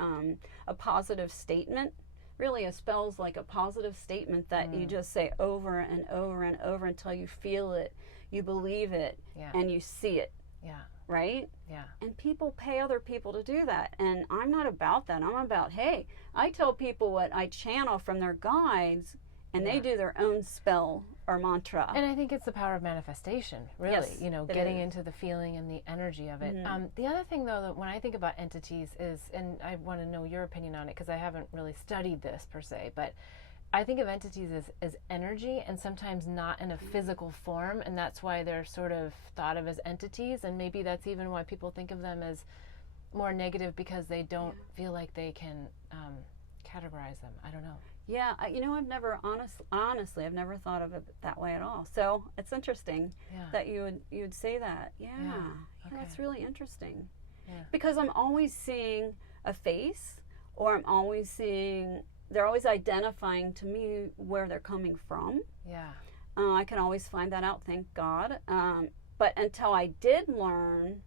a positive statement. Really, a spell's like a positive statement that you just say over and over and over until you feel it, you believe it, and you see it. Yeah. Right? Yeah. And people pay other people to do that. And I'm not about that. I'm about, hey, I tell people what I channel from their guides, and they do their own spell or mantra. And I think it's the power of manifestation, really. Yes, getting into the feeling and the energy of it. The other thing, though, that when I think about entities is, and I want to know your opinion on it because I haven't really studied this per se, but I think of entities as energy and sometimes not in a physical form, and that's why they're sort of thought of as entities, and maybe that's even why people think of them as more negative because they don't feel like they can categorize them. I don't know. Yeah, I've never, honestly, I've never thought of it that way at all. So it's interesting that you would say that. Yeah, that's really interesting. Yeah. Because I'm always seeing a face, or I'm always seeing, they're always identifying to me where they're coming from. Yeah. I can always find that out, thank God. But until I did learn,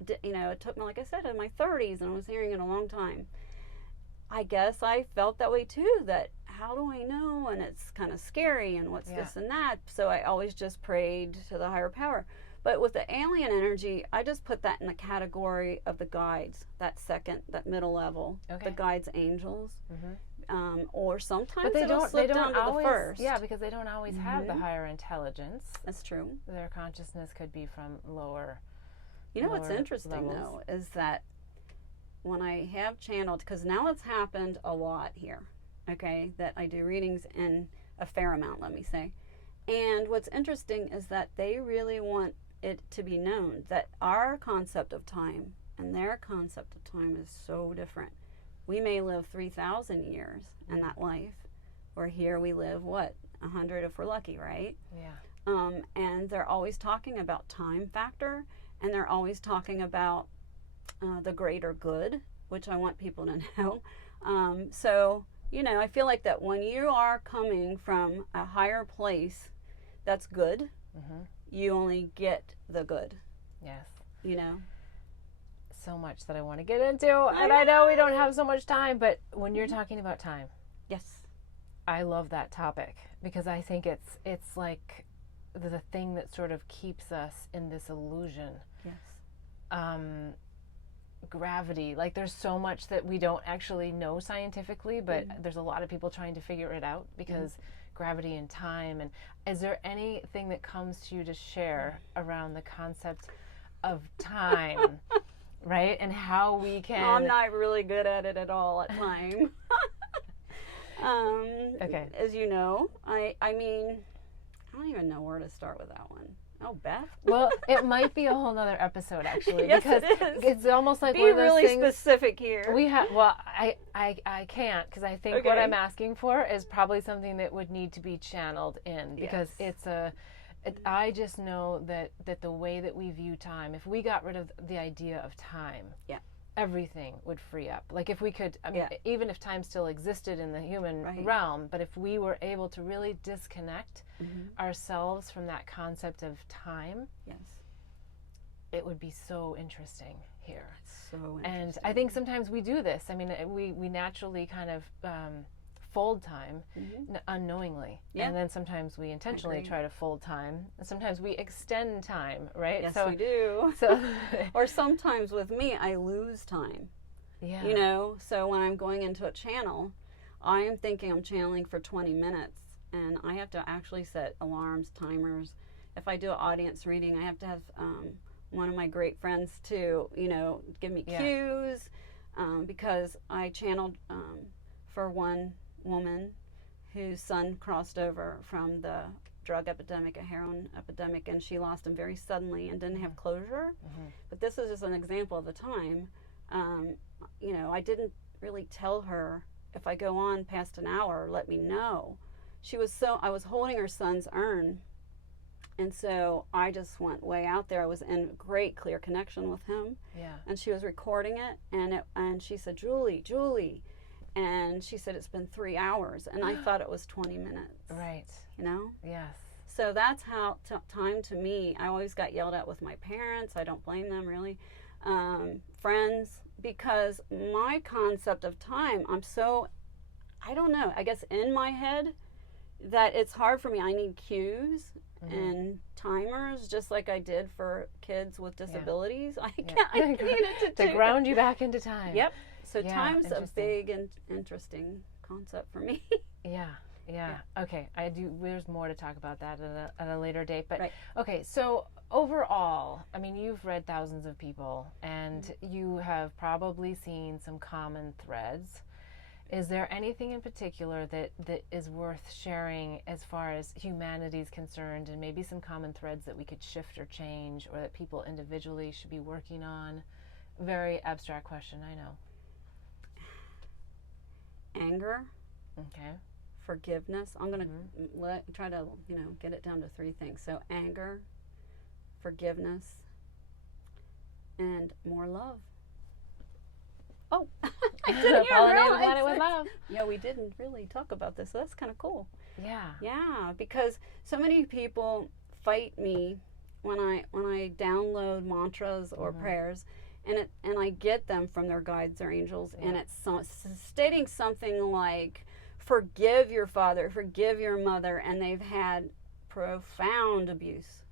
it took me, like I said, in my 30s, and I was hearing it a long time. I guess I felt that way too, that how do I know? And it's kind of scary, and what's this and that. So I always just prayed to the higher power. But with the alien energy, I just put that in the category of the guides, that middle level, the guides, angels. Or sometimes but it'll slip down to the first. Yeah, because they don't always have the higher intelligence. That's true. Their consciousness could be from lower. What's interesting though is that when I have channeled, because now it's happened a lot here, okay, that I do readings in a fair amount, let me say. And what's interesting is that they really want it to be known that our concept of time and their concept of time is so different. We may live 3,000 years in that life, or here we live, 100 if we're lucky, right? Yeah. And they're always talking about time factor, and they're always talking about the greater good, which I want people to know. So, I feel like that when you are coming from a higher place that's good, you only get the good. Yes. So much that I want to get into, and I know we don't have so much time, but when you're talking about time, yes, I love that topic because I think it's like the thing that sort of keeps us in this illusion. Yes. Gravity, like there's so much that we don't actually know scientifically, but there's a lot of people trying to figure it out because gravity and time. And is there anything that comes to you to share around the concept of time? Right? And how we can... I'm not really good at it at all at time. Okay. As you know, I mean, I don't even know where to start with that one. Oh, Beth? Well, it might be a whole nother episode, actually. Yes, because it is. It's almost like be one of those really things... specific here. We have... Well, I can't, because I think what I'm asking for is probably something that would need to be channeled in, because it's a... I just know that the way that we view time, if we got rid of the idea of time, everything would free up. Like if we could, I mean, even if time still existed in the human realm, but if we were able to really disconnect ourselves from that concept of time, it would be so interesting here. So interesting. And I think sometimes we do this. I mean, we naturally kind of... fold time unknowingly, and then sometimes we intentionally try to fold time, and sometimes we extend time, right? Yes, so we do. So or sometimes with me, I lose time. So when I'm going into a channel, I am thinking I'm channeling for 20 minutes, and I have to actually set alarms, timers. If I do an audience reading, I have to have one of my great friends to give me cues, because I channeled for one woman whose son crossed over from the drug epidemic, a heroin epidemic, and she lost him very suddenly and didn't have closure. But this is just an example of the time. I didn't really tell her, if I go on past an hour, let me know. I was holding her son's urn, And so I just went way out there. I was in great, clear connection with him. Yeah. And she was recording it, and she said, Julie. And she said, it's been 3 hours. And I thought it was 20 minutes. Right. You know? Yes. So that's how time to me, I always got yelled at with my parents. I don't blame them, really. Friends, because my concept of time, I don't know, I guess in my head, that it's hard for me. I need cues and timers, just like I did for kids with disabilities. I needed to ground you back into time. Yep. So time's a big and interesting concept for me. Yeah. Okay. There's more to talk about that at a later date. But okay. So overall, I mean, you've read thousands of people, and you have probably seen some common threads. Is there anything in particular that is worth sharing as far as humanity is concerned, and maybe some common threads that we could shift or change, or that people individually should be working on? Very abstract question, I know. Anger. Okay. Forgiveness. I'm going to try to, get it down to 3 things. So anger, forgiveness, and more love. Oh, I didn't Pollinating the planet with love. Yeah, we didn't really talk about this. So that's kind of cool. Yeah. Yeah, because so many people fight me when I download mantras or prayers, and I get them from their guides or angels, and it's stating something like, forgive your father, forgive your mother, and they've had profound abuse.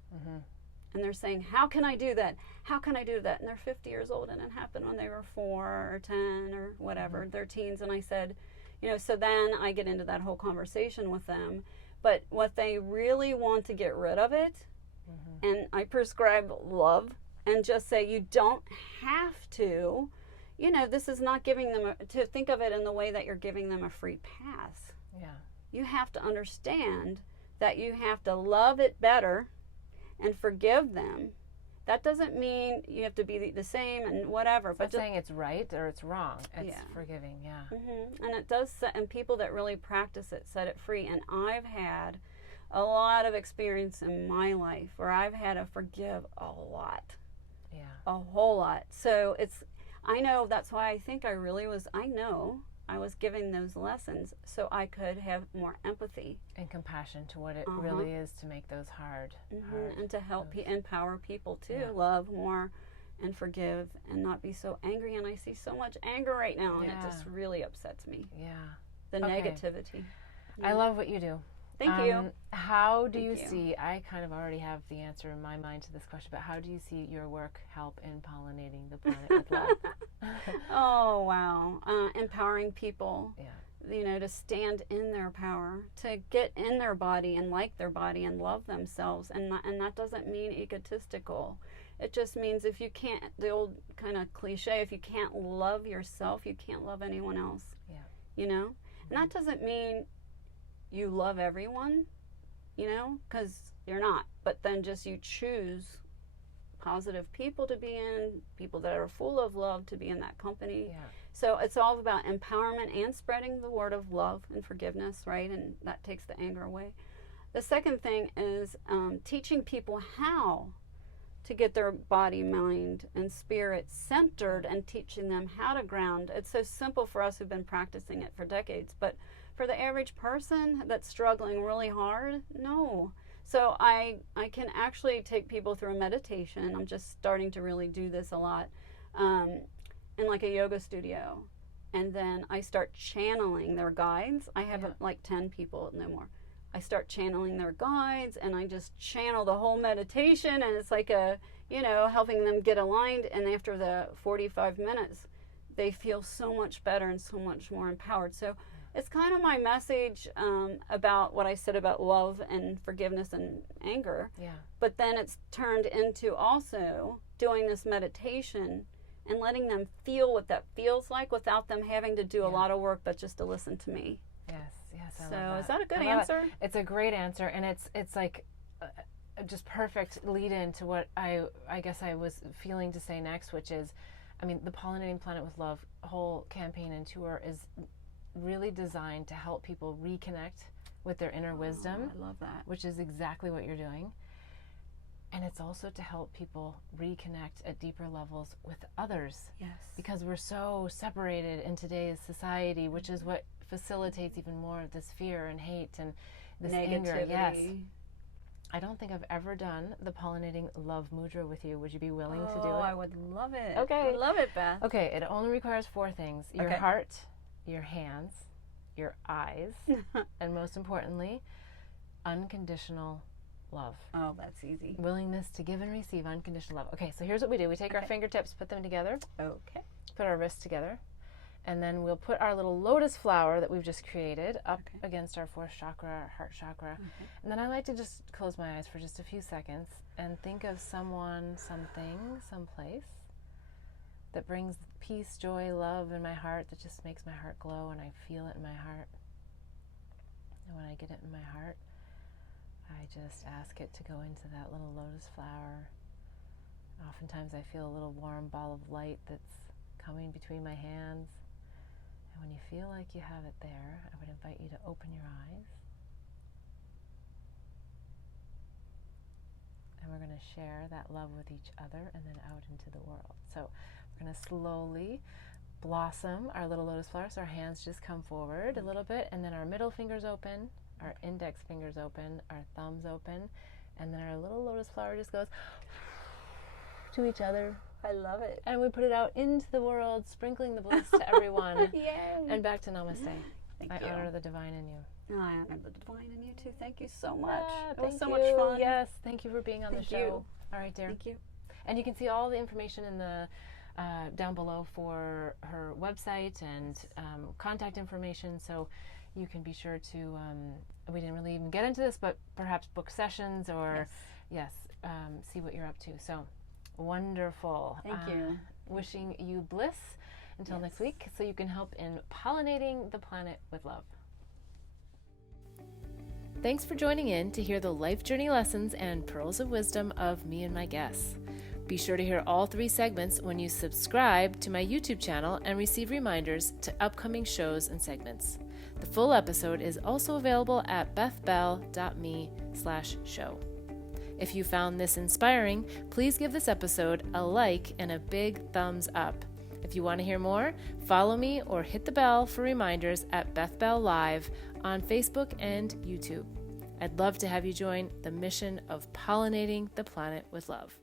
And they're saying, how can I do that? How can I do that? And they're 50 years old, and it happened when they were 4 or 10 or whatever. They're teens. And I said, so then I get into that whole conversation with them. But what they really want to get rid of it, and I prescribe love and just say, you don't have to, this is not giving them, to think of it in the way that you're giving them a free pass. Yeah. You have to understand that you have to love it better and forgive them. That doesn't mean you have to be the same and whatever. But saying it's right or it's wrong. It's forgiving, And it does, and people that really practice it set it free. And I've had a lot of experience in my life where I've had to forgive a lot. Yeah. A whole lot. So I know that's why I think I was giving those lessons so I could have more empathy and compassion to what it really is to make those hard. And to help empower people to love more and forgive and not be so angry. And I see so much anger right now, and it just really upsets me. Yeah. The negativity. I love what you do. Thank you. How do you see, I kind of already have the answer in my mind to this question, but how do you see your work help in pollinating the planet with love? Oh, wow. Empowering people, to stand in their power, to get in their body and like their body and love themselves. And that doesn't mean egotistical. It just means if you can't, the old kind of cliche, if you can't love yourself, you can't love anyone else. Yeah. And that doesn't mean you love everyone, because you're not. But then just you choose positive people to be in, people that are full of love to be in that company. Yeah. So it's all about empowerment and spreading the word of love and forgiveness, right? And that takes the anger away. The second thing is teaching people how to get their body, mind, and spirit centered, and teaching them how to ground. It's so simple for us who've been practicing it for decades, but for the average person that's struggling really hard, no. So I can actually take people through a meditation. I'm just starting to really do this a lot in like a yoga studio. And then I start channeling their guides. I have like 10 people, no more. I start channeling their guides, and I just channel the whole meditation, and it's like helping them get aligned. And after the 45 minutes, they feel so much better and so much more empowered. So it's kind of my message about what I said about love and forgiveness and anger. Yeah. But then it's turned into also doing this meditation and letting them feel what that feels like without them having to do a lot of work, but just to listen to me. Yes, I love that. So is that a good answer? It's a great answer, and it's like just perfect lead in to what I guess I was feeling to say next, which is, the Pollinating Planet with Love whole campaign and tour is really designed to help people reconnect with their inner wisdom. I love that. Which is exactly what you're doing. And it's also to help people reconnect at deeper levels with others. Yes. Because we're so separated in today's society, which is what facilitates even more of this fear and hate and this anger. Negativity. Yes. I don't think I've ever done the pollinating love mudra with you. Would you be willing to do it? Oh, I would love it. Okay. I love it, Beth. Okay, it only requires 4 things. Your heart, your hands, your eyes, and most importantly, unconditional love. Oh, that's easy. Willingness to give and receive unconditional love. Okay, so here's what we do. We take our fingertips, put them together, Okay. put our wrists together, and then we'll put our little lotus flower that we've just created up against our 4th chakra, our heart chakra. And then I like to just close my eyes for just a few seconds and think of someone, something, someplace that brings peace, joy, love in my heart, that just makes my heart glow and I feel it in my heart. And when I get it in my heart, I just ask it to go into that little lotus flower. Oftentimes I feel a little warm ball of light that's coming between my hands. And when you feel like you have it there, I would invite you to open your eyes. And we're going to share that love with each other and then out into the world. So we're going to slowly blossom our little lotus flower. So our hands just come forward a little bit, and then our middle fingers open, our index fingers open, our thumbs open, and then our little lotus flower just goes to each other. I love it. And we put it out into the world, sprinkling the bliss to everyone. Yay. And back to namaste. Thank I you. honor the divine in you. I honor the divine in you too. Thank you so much. It Thank was so you. much fun. Yes, thank you for being on the Thank show. you. All right, dear. Thank you. And you can see all the information in the down below for her website and contact information. So you can be sure to, we didn't really even get into this, but perhaps book sessions or, see what you're up to. So wonderful. Thank you. Wishing you bliss until next week, so you can help in pollinating the planet with love. Thanks for joining in to hear the life journey lessons and pearls of wisdom of me and my guests. Be sure to hear all 3 segments when you subscribe to my YouTube channel and receive reminders to upcoming shows and segments. The full episode is also available at bethbell.me/show. If you found this inspiring, please give this episode a like and a big thumbs up. If you want to hear more, follow me or hit the bell for reminders at Beth Bell Live on Facebook and YouTube. I'd love to have you join the mission of pollinating the planet with love.